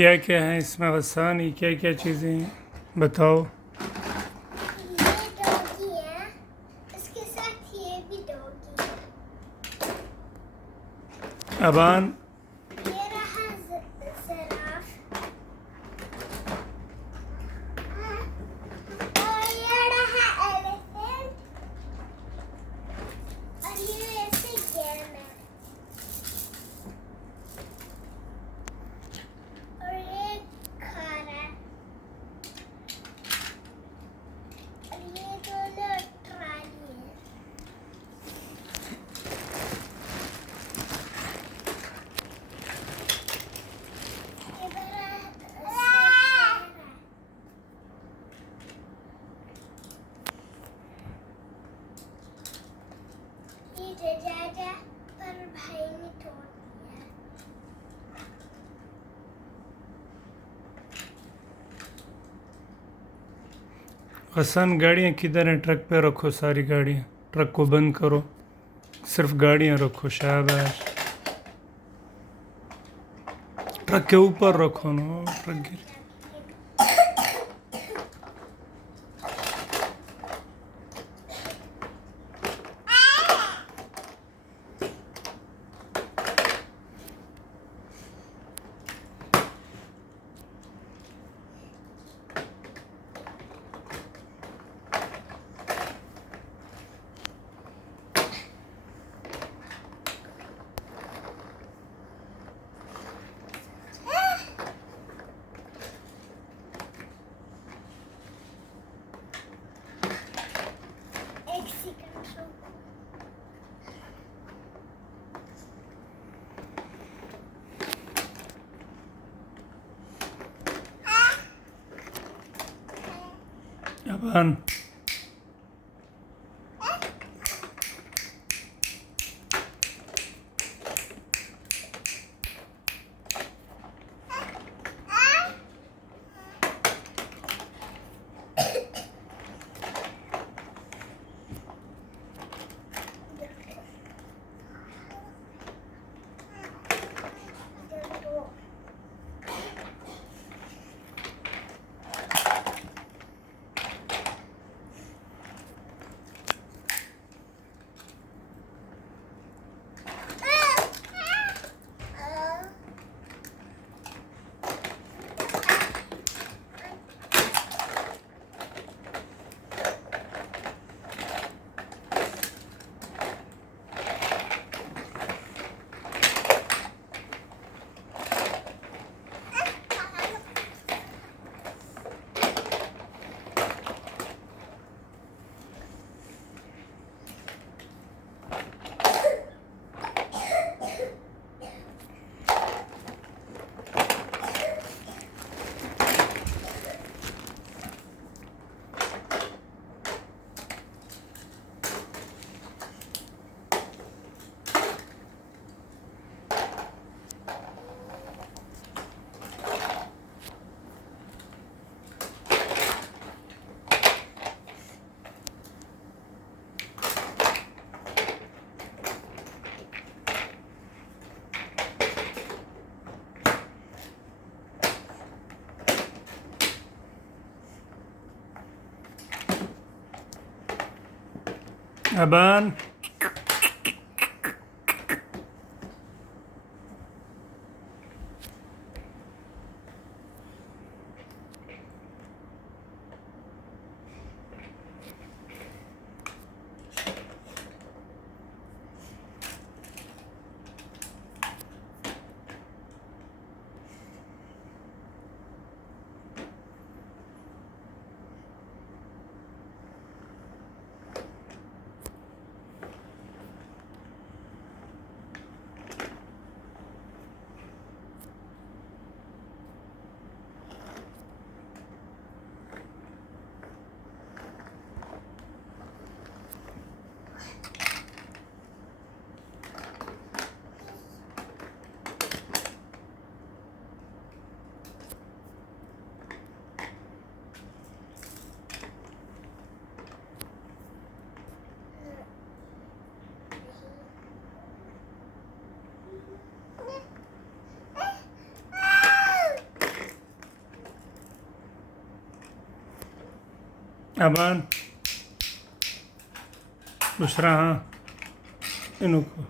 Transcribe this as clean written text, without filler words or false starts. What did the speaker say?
क्या क्या है इसमें आसान, ये क्या क्या चीज़ें हैं बताओ। ये डॉगी है, इसके साथ ये भी डॉगी है। अबान ये रहा ज़राफ और ये रहा एलिफेंट और ये ऐसे गेम है और ये खा रहा है और ये दोनों ट्राली है। ये बड़ा शहर है। ये दरवाजा पर भाई ने तोड़ दिया। हसन गाड़ियाँ किधर हैं? ट्रक पे रखो सारी गाड़ियाँ, ट्रक को बंद करो, सिर्फ गाड़ियाँ रखो। शाबाश, ट्रक के ऊपर रखो ना, ट्रक गिर। एक सेकंड रुको। अबान अबान अबान दूसरा हाँ इनको